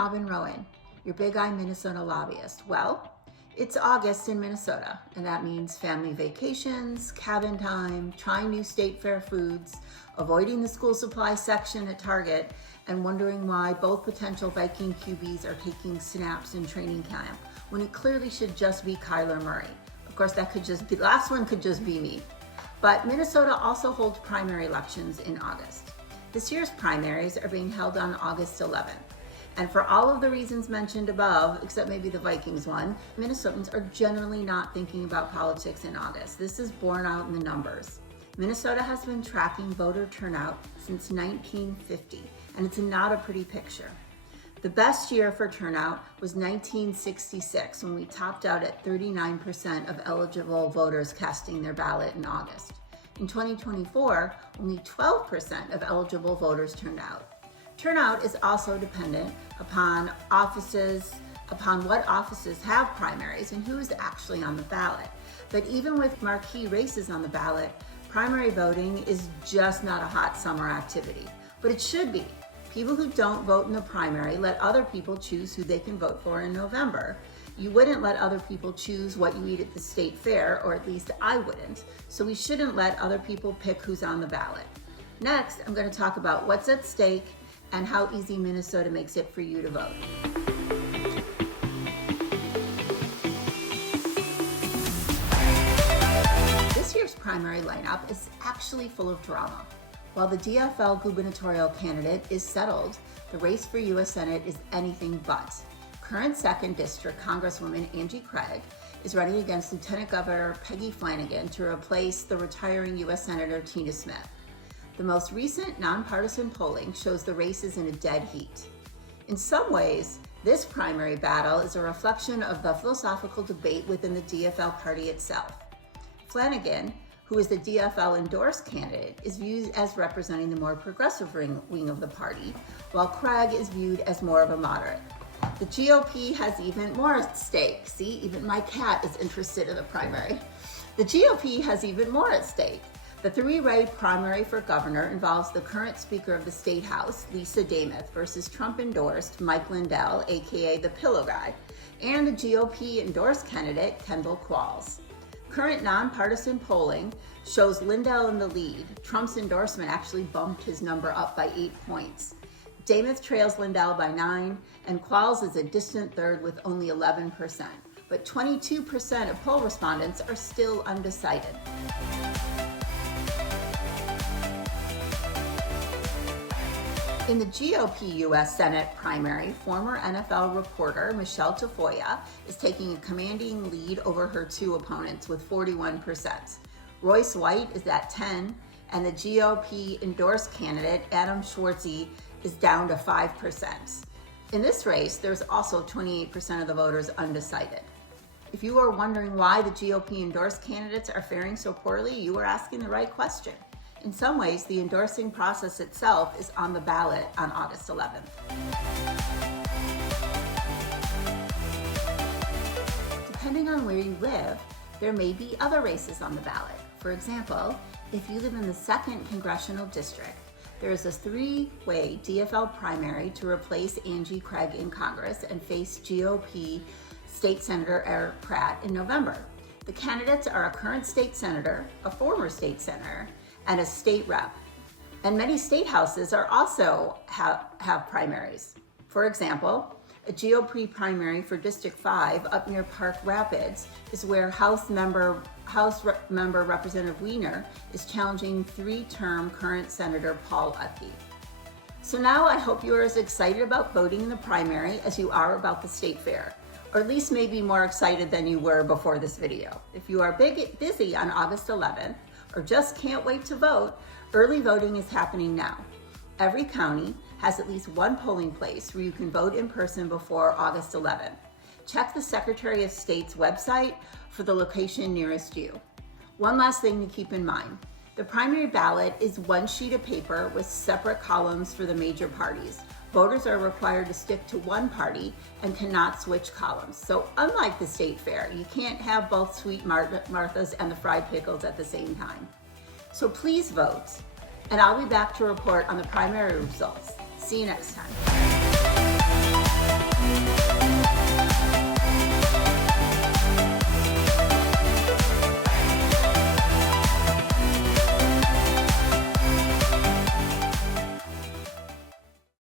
Robyn Rowen, your Big Eye Minnesota lobbyist. Well, it's August in Minnesota, and that means family vacations, cabin time, trying new state fair foods, avoiding the school supply section at Target, and wondering why both potential Viking QBs are taking snaps in training camp when it clearly should just be Kyler Murray. Of course, that could just be, the last one could just be me. But Minnesota also holds primary elections in August. This year's primaries are being held on August 11th. And for all of the reasons mentioned above, except maybe the Vikings one, Minnesotans are generally not thinking about politics in August. This is borne out in the numbers. Minnesota has been tracking voter turnout since 1950, and it's not a pretty picture. The best year for turnout was 1966, when we topped out at 39% of eligible voters casting their ballot in August. In 2024, only 12% of eligible voters turned out. Turnout is also dependent upon what offices have primaries and who is actually on the ballot. But even with marquee races on the ballot, primary voting is just not a hot summer activity. But it should be. People who don't vote in the primary let other people choose who they can vote for in November. You wouldn't let other people choose what you eat at the state fair, or at least I wouldn't. So we shouldn't let other people pick who's on the ballot. Next, I'm going to talk about what's at stake and how easy Minnesota makes it for you to vote. This year's primary lineup is actually full of drama. While the DFL gubernatorial candidate is settled, the race for U.S. Senate is anything but. Current 2nd District Congresswoman Angie Craig is running against Lieutenant Governor Peggy Flanagan to replace the retiring U.S. Senator Tina Smith. The most recent nonpartisan polling shows the race is in a dead heat. In some ways, this primary battle is a reflection of the philosophical debate within the DFL party itself. Flanagan, who is the DFL endorsed candidate, is viewed as representing the more progressive wing of the party, while Craig is viewed as more of a moderate. The GOP has even more at stake. See, even my cat is interested in the primary. The GOP has even more at stake. The three-way primary for governor involves the current Speaker of the State House, Lisa Demuth, versus Trump-endorsed Mike Lindell, aka the Pillow Guy, and the GOP-endorsed candidate, Kendall Qualls. Current nonpartisan polling shows Lindell in the lead. Trump's endorsement actually bumped his number up by 8 points. Demuth trails Lindell by 9, and Qualls is a distant third with only 11%. But 22% of poll respondents are still undecided. In the GOP U.S. Senate primary, former NFL reporter Michelle Tafoya is taking a commanding lead over her two opponents with 41%. Royce White is at 10%, and the GOP endorsed candidate Adam Schwartzy is down to 5%. In this race, there's also 28% of the voters undecided. If you are wondering why the GOP endorsed candidates are faring so poorly, you are asking the right question. In some ways, the endorsing process itself is on the ballot on August 11th. Depending on where you live, there may be other races on the ballot. For example, if you live in the 2nd Congressional District, there is a three-way DFL primary to replace Angie Craig in Congress and face GOP State Senator Eric Pratt in November. The candidates are a current state senator, a former state senator, and a state rep. And many state houses are also have primaries. For example, a GOP primary for District 5 up near Park Rapids is where House member Representative Wiener is challenging three-term current Senator Paul Utke. So now I hope you are as excited about voting in the primary as you are about the state fair, or at least maybe more excited than you were before this video. If you are busy on August 11th, or just can't wait to vote, early voting is happening now. Every county has at least one polling place where you can vote in person before August 11th. Check the Secretary of State's website for the location nearest you. One last thing to keep in mind. The primary ballot is one sheet of paper with separate columns for the major parties. Voters are required to stick to one party and cannot switch columns. So unlike the state fair, you can't have both Sweet Martha's and the fried pickles at the same time. So please vote, and I'll be back to report on the primary results. See you next time.